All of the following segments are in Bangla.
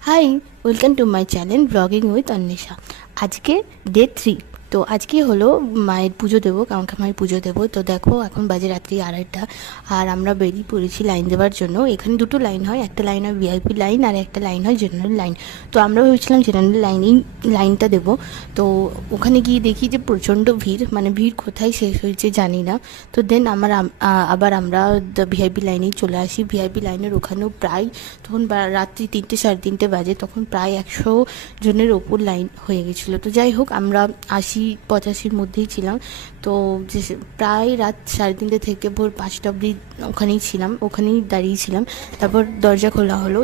hi welcome to my channel blogging with Anwesha আজকে ডে থ্রি তো আজকে হলো মায়ের পুজো দেবো কামাখ্যা মায়ের পুজো দেবো। তো দেখো, এখন বাজে রাত্রি আড়াইটা, আর আমরা বেরিয়ে পড়েছি লাইন দেওয়ার জন্য। এখানে দুটো লাইন হয়, একটা লাইন হয় ভিআইপি লাইন, আর একটা লাইন হয় জেনারেল লাইন। তো আমরা ভেবেছিলাম জেনারেল লাইনেই লাইনটা দেবো। তো ওখানে গিয়ে দেখি যে প্রচণ্ড ভিড় মানে ভিড় কোথায় শেষ হয়েছে জানি না। তো দেন আমার আবার আমরা ভিআইপি লাইনেই চলে আসি। ভিআইপি লাইনের ওখানেও প্রায় তখন রাত্রি তিনটে, সাড়ে তিনটে বাজে, তখন প্রায় একশো জনের ওপর লাইন হয়ে গেছিল। তো যাই হোক, আমরা আশি পঁচাশির মধ্যেই ছিলাম। তো যে প্রায় রাত সাড়ে তিনটে থেকে ভোর পাঁচটা অবধি ওখানেই ছিলাম, ওখানেই দাঁড়িয়েছিলাম তারপর দরজা খোলা হলো।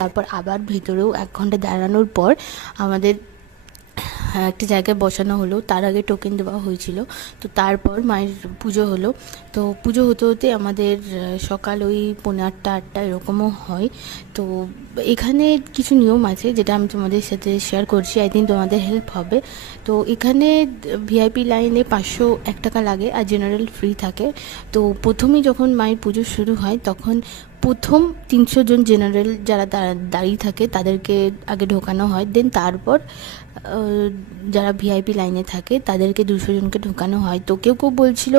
তারপর আবার ভিতরেও এক ঘণ্টা দাঁড়ানোর পর আমাদের একটা জায়গায় বসানো হলো। তার আগে টোকেন দেওয়া হয়েছিল। তো তারপর মায়ের পুজো হলো। তো পুজো হতে হতে আমাদের সকাল ওই পৌনে আটটা আটটা এরকমও হয়। তো এখানে কিছু নিয়ম আছে যেটা আমি তোমাদের সাথে শেয়ার করছি। আই থিঙ্ক তোমাদের হেল্প হবে। তো এখানে ভিআইপি লাইনে পাঁচশো এক টাকা লাগে আর জেনারেল ফ্রি থাকে। তো প্রথমেই যখন মায়ের পুজো শুরু হয়, তখন প্রথম তিনশো জন জেনারেল যারা দাঁড়িয়ে থাকে তাদেরকে আগে ঢোকানো হয় দেন তারপর যারা ভিআইপি লাইনে থাকে তাদেরকে দুশো জনকে ঢোকানো হয়। তো কেউ কেউ বলছিল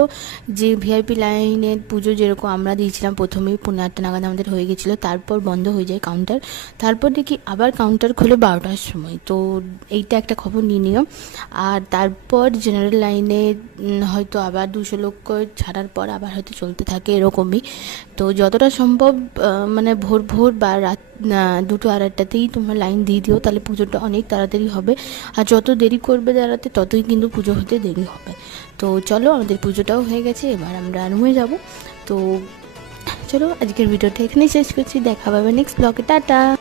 যে ভিআইপি লাইনের পুজো যেরকম আমরা দিয়েছিলাম, প্রথমেই পনেরো আটটা নাগাদ আমাদের হয়ে গেছিল, তারপর বন্ধ হয়ে যায় কাউন্টার তারপর দেখি আবার কাউন্টার খোলে বারোটার সময়। তো এইটা একটা খবর নিয়ে নিও আর তারপর জেনারেল লাইনে হয়তো আবার দুশো লোক ছাড়ার পর আবার হয়তো চলতে থাকে এরকমই। তো যতটা সম্ভব মানে ভোর ভোর বা রাত দুটো আড়াইটাতেই তোমরা লাইন দিয়ে দিও, তাহলে পুজোটা অনেক তাড়াতাড়ি হবে। আর যত দেরি করবে দাঁড়াতে, ততই কিন্তু পুজো হতে দেরি হবে। তো চলো, আমাদের পুজোটাও হয়ে গেছে, এবার আমরা রুমে যাব। তো চলো, আজকের ভিডিওটা এখানেই শেষ করছি। দেখা পাবে নেক্সট ব্লগে টাটা!